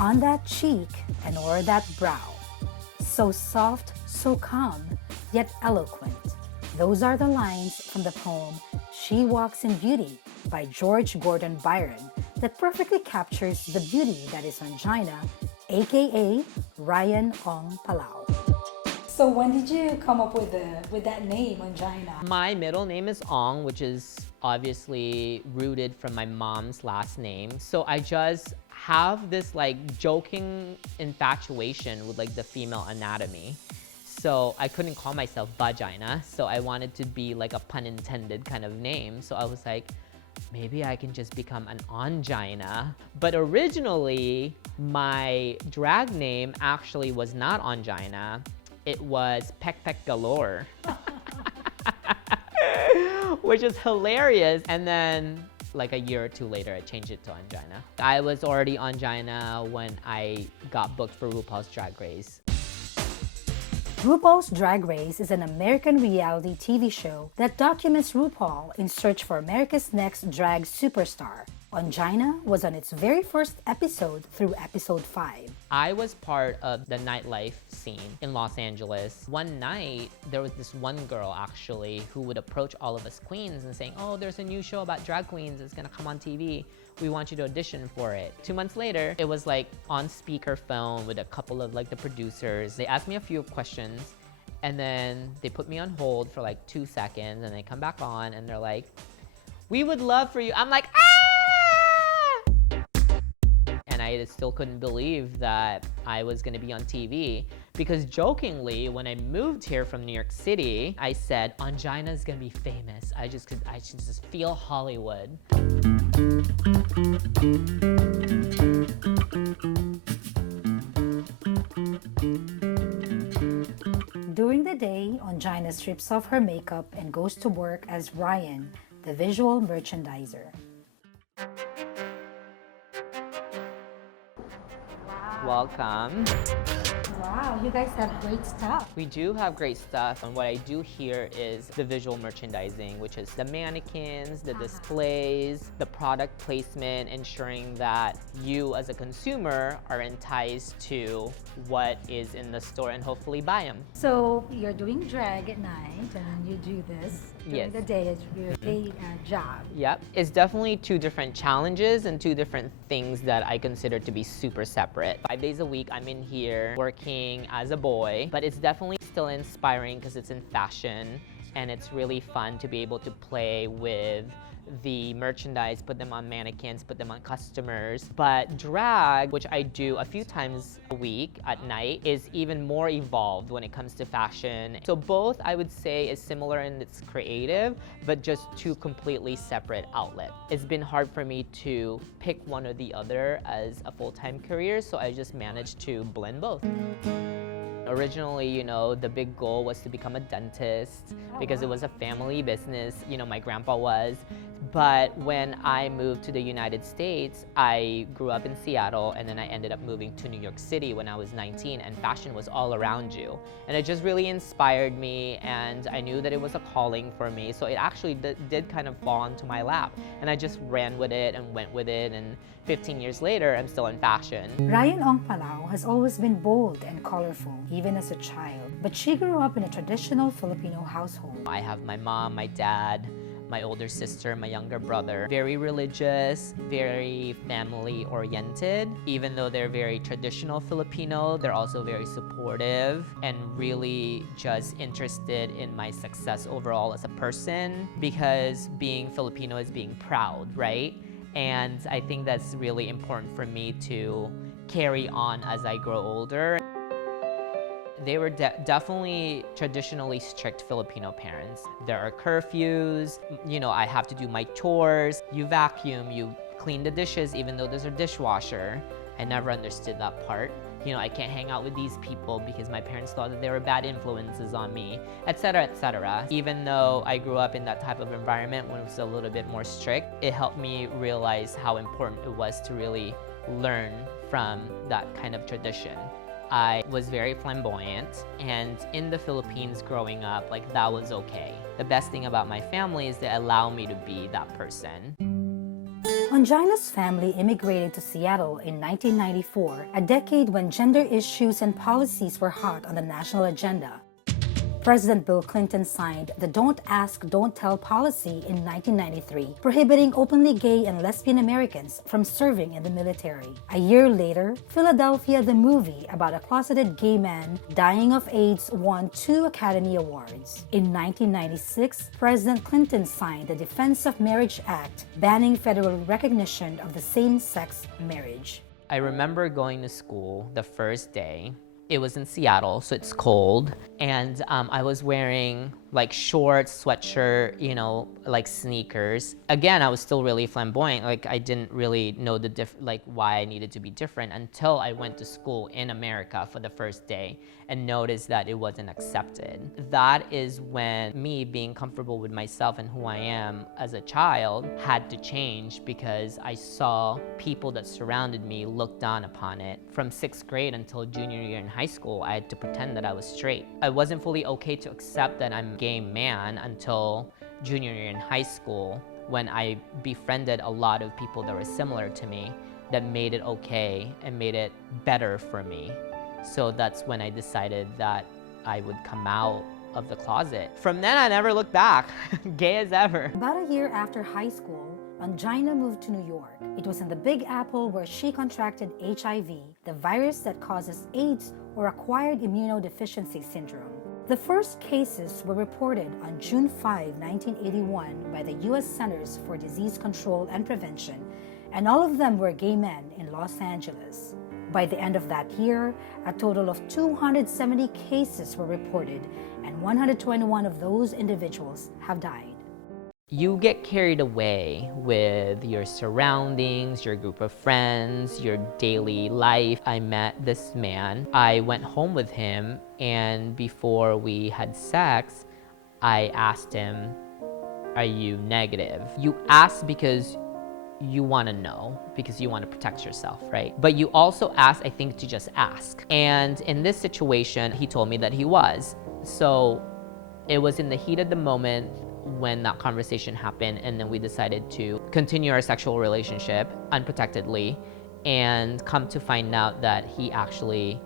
On that cheek and o'er that brow, so soft, so calm, yet eloquent. Those are the lines from the poem She Walks in Beauty by George Gordon Byron that perfectly captures the beauty that is Ongina, aka Ryan Ong Palao. So when did you come up with that name, Ongina? My middle name is Ong, which is obviously rooted from my mom's last name. So I just have this like joking infatuation with like the female anatomy. So I couldn't call myself vagina, so I wanted to be like a pun intended kind of name. So I was like, maybe I can just become an Ongina. But originally, my drag name actually was not Ongina. It was Peck Peck Galore, which is hilarious. And then like a year or two later, I changed it to Ongina. I was already Ongina when I got booked for RuPaul's Drag Race. RuPaul's Drag Race is an American reality TV show that documents RuPaul in search for America's next drag superstar. Ongina was on its very first episode through episode 5. I was part of the nightlife scene in Los Angeles. One night, there was this one girl actually who would approach all of us queens and saying, oh, there's a new show about drag queens. It's gonna come on TV. We want you to audition for it. 2 months later, it was like on speakerphone with a couple of like the producers. They asked me a few questions and then they put me on hold for like 2 seconds and they come back on and they're like, we would love for you. I'm like, ah! And I still couldn't believe that I was gonna be on TV because jokingly, when I moved here from New York City, I said, Ongina's gonna be famous. I should just feel Hollywood. During the day, Ongina strips off her makeup and goes to work as Ryan, the visual merchandiser. Welcome. Wow, you guys have great stuff. We do have great stuff, and what I do here is the visual merchandising, which is the mannequins, the displays, the product placement, ensuring that you as a consumer are enticed to what is in the store and hopefully buy them. So you're doing drag at night and then you do this during Yes. the day as your day job. Yep. It's definitely two different challenges and two different things that I consider to be super separate. 5 days a week, I'm in here working as a boy, but it's definitely still inspiring because it's in fashion and it's really fun to be able to play with the merchandise, put them on mannequins, put them on customers. But drag, which I do a few times a week at night, is even more evolved when it comes to fashion. So both, I would say, is similar in its creative, but just two completely separate outlets. It's been hard for me to pick one or the other as a full-time career, so I just managed to blend both. Originally, you know, the big goal was to become a dentist because it was a family business, you know, my grandpa was. But when I moved to the United States, I grew up in Seattle and then I ended up moving to New York City when I was 19, and fashion was all around you. And it just really inspired me, and I knew that it was a calling for me. So it actually did kind of fall into my lap, and I just ran with it and went with it, and 15 years later, I'm still in fashion. Ryan Ong Palao has always been bold and colorful, even as a child. But she grew up in a traditional Filipino household. I have my mom, my dad, my older sister, my younger brother. Very religious, very family-oriented. Even though they're very traditional Filipino, they're also very supportive and really just interested in my success overall as a person, because being Filipino is being proud, right? And I think that's really important for me to carry on as I grow older. They were definitely traditionally strict Filipino parents. There are curfews, you know, I have to do my chores. You vacuum, you clean the dishes even though there's a dishwasher. I never understood that part. You know, I can't hang out with these people because my parents thought that they were bad influences on me, etc., etc. Even though I grew up in that type of environment when it was a little bit more strict, it helped me realize how important it was to really learn from that kind of tradition. I was very flamboyant, and in the Philippines growing up, like, that was okay. The best thing about my family is they allow me to be that person. Ongina's family immigrated to Seattle in 1994, a decade when gender issues and policies were hot on the national agenda. President Bill Clinton signed the Don't Ask, Don't Tell policy in 1993, prohibiting openly gay and lesbian Americans from serving in the military. A year later, Philadelphia the movie about a closeted gay man dying of AIDS won 2 Academy Awards. In 1996, President Clinton signed the Defense of Marriage Act, banning federal recognition of the same-sex marriage. I remember going to school the first day. It was in Seattle, so it's cold. And I was wearing like shorts, sweatshirt, you know, like sneakers. Again, I was still really flamboyant. Like I didn't really know like why I needed to be different until I went to school in America for the first day and noticed that it wasn't accepted. That is when me being comfortable with myself and who I am as a child had to change, because I saw people that surrounded me look down upon it. From 6th grade until junior year in high school, I had to pretend that I was straight. I wasn't fully okay to accept that I'm a gay man until junior year in high school, when I befriended a lot of people that were similar to me that made it okay and made it better for me. So that's when I decided that I would come out of the closet. From then, I never looked back, gay as ever. About a year after high school, Ongina moved to New York. It was in the Big Apple where she contracted HIV, the virus that causes AIDS or acquired immunodeficiency syndrome. The first cases were reported on June 5, 1981 by the U.S. Centers for Disease Control and Prevention, and all of them were gay men in Los Angeles. By the end of that year, a total of 270 cases were reported, and 121 of those individuals have died. You get carried away with your surroundings, your group of friends, your daily life. I met this man. I went home with him, and before we had sex, I asked him, "Are you negative?" You ask because you want to know, because you want to protect yourself, right? But you also ask, I think, to just ask. And in this situation, he told me that he was. So it was in the heat of the moment when that conversation happened, and then we decided to continue our sexual relationship unprotectedly, and come to find out that he actually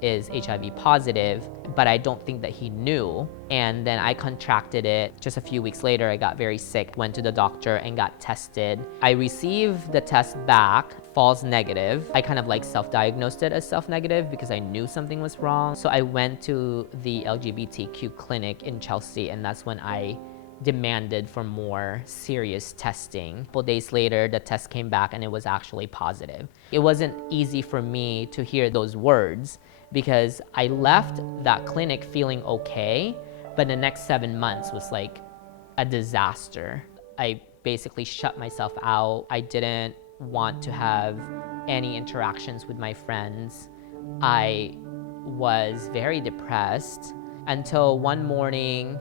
is HIV positive, but I don't think that he knew. And then I contracted it. Just a few weeks later, I got very sick, went to the doctor and got tested. I received the test back, false negative. I kind of like self-diagnosed it as self-negative because I knew something was wrong. So I went to the LGBTQ clinic in Chelsea, and that's when I demanded for more serious testing. A couple days later, the test came back and it was actually positive. It wasn't easy for me to hear those words because I left that clinic feeling okay, but the next 7 months was like a disaster. I basically shut myself out. I didn't want to have any interactions with my friends. I was very depressed until one morning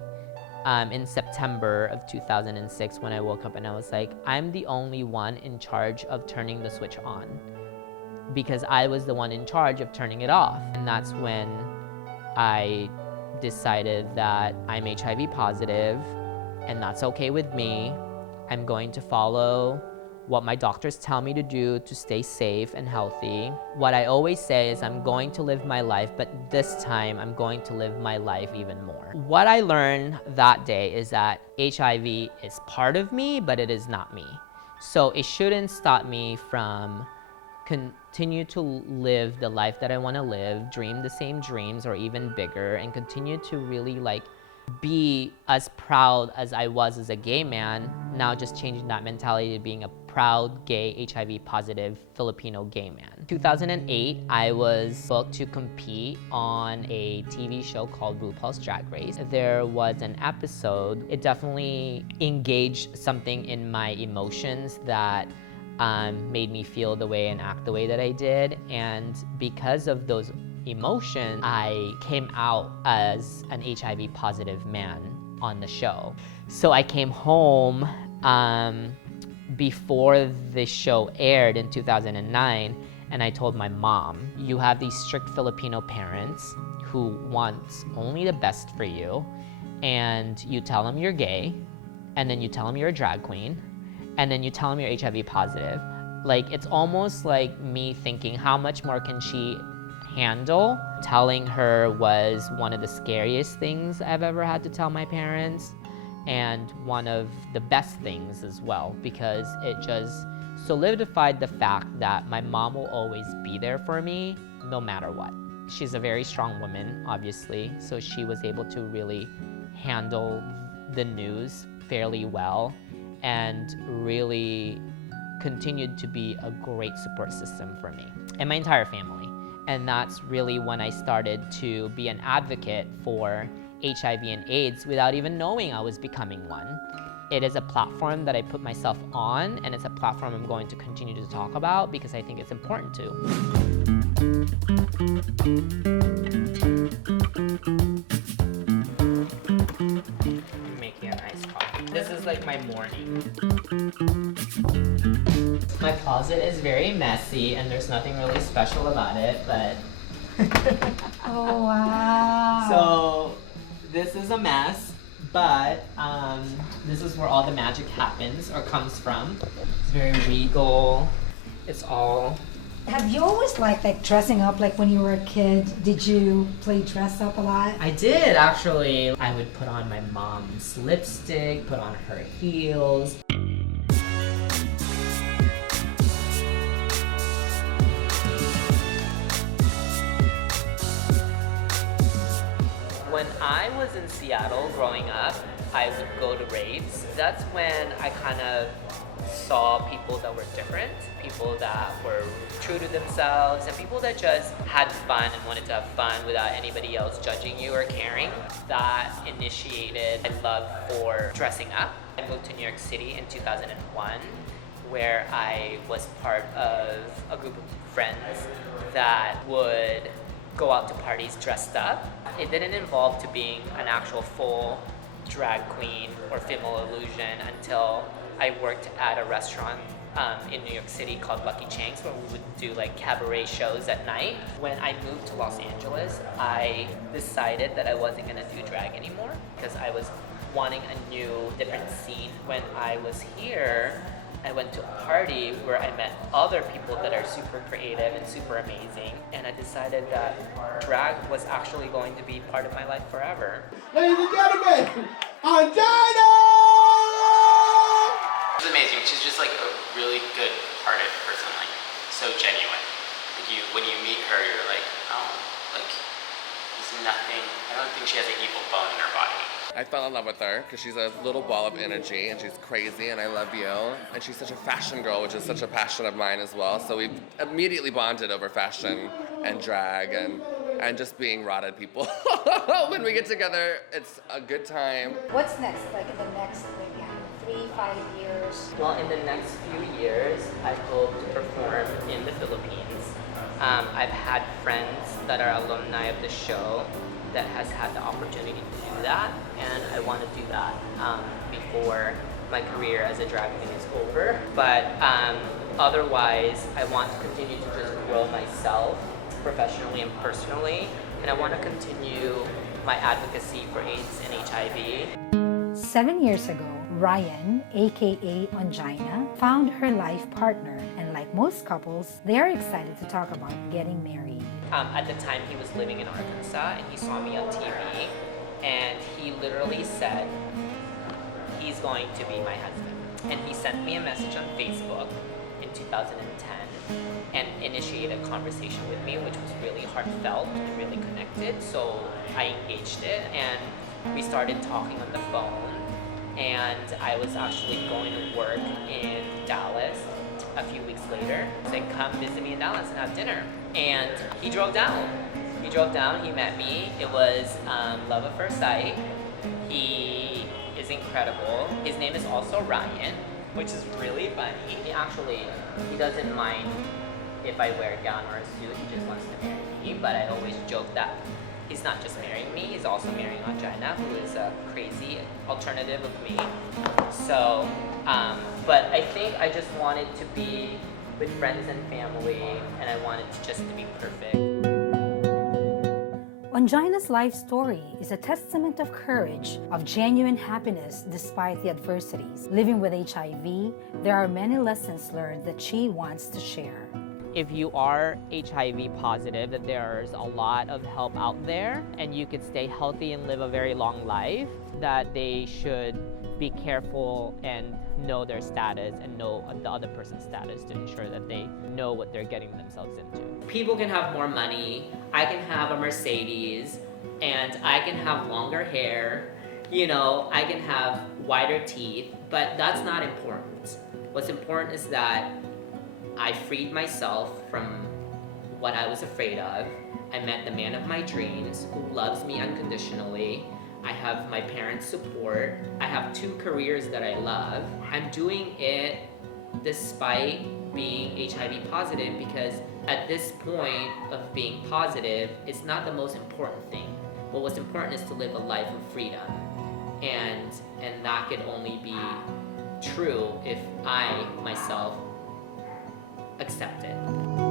in September of 2006 when I woke up and I was like, I'm the only one in charge of turning the switch on, because I was the one in charge of turning it off. And that's when I decided that I'm HIV positive and that's okay with me. I'm going to follow what my doctors tell me to do to stay safe and healthy. What I always say is I'm going to live my life, but this time I'm going to live my life even more. What I learned that day is that HIV is part of me, but it is not me. So it shouldn't stop me from continue to live the life that I want to live, dream the same dreams or even bigger, and continue to really like be as proud as I was as a gay man, now just changing that mentality to being a proud, gay, HIV positive Filipino gay man. 2008, I was booked to compete on a TV show called RuPaul's Drag Race. There was an episode, it definitely engaged something in my emotions that made me feel the way and act the way that I did. And because of those emotions, I came out as an HIV positive man on the show. So I came home before the show aired in 2009, and I told my mom, you have these strict Filipino parents who want only the best for you, and you tell them you're gay, and then you tell them you're a drag queen, and then you tell them you're HIV positive. Like, it's almost like me thinking, how much more can she handle? Telling her was one of the scariest things I've ever had to tell my parents, and one of the best things as well, because it just solidified the fact that my mom will always be there for me no matter what. She's a very strong woman, obviously, so she was able to really handle the news fairly well and really continued to be a great support system for me and my entire family. And that's really when I started to be an advocate for HIV and AIDS without even knowing I was becoming one. It is a platform that I put myself on, and it's a platform I'm going to continue to talk about because I think it's important to. I'm making an iced coffee. This is like my morning. My closet is very messy and there's nothing really special about it, but Oh, wow. so this is a mess, but this is where all the magic happens or comes from. It's very regal. It's all... Have you always liked like dressing up? Like when you were a kid, did you play dress up a lot? I did, actually. I would put on my mom's lipstick, put on her heels. When I was in Seattle growing up, I would go to raves. That's when I kind of saw people that were different, people that were true to themselves, and people that just had fun and wanted to have fun without anybody else judging you or caring. That initiated my love for dressing up. I moved to New York City in 2001, where I was part of a group of friends that would go out to parties dressed up. It didn't involve to being an actual full drag queen or female illusion until I worked at a restaurant in New York City called Lucky Chang's, where we would do like cabaret shows at night. When I moved to Los Angeles, I decided that I wasn't gonna do drag anymore because I was wanting a new, different scene. When I was here, I went to a party where I met other people that are super creative and super amazing, and I decided that drag was actually going to be part of my life forever. Ladies and gentlemen, Ongina! It's amazing. She's just like a really good-hearted person, like so genuine. Like when you meet her, you're like, oh, like there's nothing. I don't think she has an evil bone in her body. I fell in love with her because she's a little ball of energy and she's crazy and I love you. And she's such a fashion girl, which is such a passion of mine as well. So we immediately bonded over fashion and drag and just being rotted people. When we get together, it's a good time. What's next? Like in the next maybe 3-5 years? Well, in the next few years, I hope to perform in the Philippines. I've had friends that are alumni of the show that has had the opportunity to do that, and I want to do that before my career as a drag queen is over. But otherwise, I want to continue to just grow myself professionally and personally, and I want to continue my advocacy for AIDS and HIV. 7 years ago, Ryan, aka Ongina, found her life partner, and like most couples, they are excited to talk about getting married. At the time, he was living in Arkansas, and he saw me on TV, and he literally said, he's going to be my husband. And he sent me a message on Facebook in 2010 and initiated a conversation with me, which was really heartfelt and really connected. So I engaged it, and we started talking on the phone, and I was actually going to work in Dallas a few weeks later. He said, come visit me in Dallas and have dinner. And he drove down. He met me. It was love at first sight. He is incredible. His name is also Ryan, which is really funny. He doesn't mind if I wear a gown or a suit. He just wants to marry me. But I always joke that he's not just marrying me, he's also marrying Ongina, who is a crazy alternative of me. So, but I think I just wanted to be with friends and family, and I wanted to just to be perfect. Ongina's life story is a testament of courage, of genuine happiness despite the adversities. Living with HIV, there are many lessons learned that she wants to share. If you are HIV positive, that there's a lot of help out there and you could stay healthy and live a very long life, that they should be careful and know their status and know the other person's status to ensure that they know what they're getting themselves into. People can have more money, I can have a Mercedes, and I can have longer hair, I can have wider teeth, but that's not important. What's important is that I freed myself from what I was afraid of. I met the man of my dreams who loves me unconditionally. I have my parents' support. I have 2 careers that I love. I'm doing it despite being HIV positive because at this point of being positive, it's not the most important thing. But what's important is to live a life of freedom. And that could only be true if I myself accept it.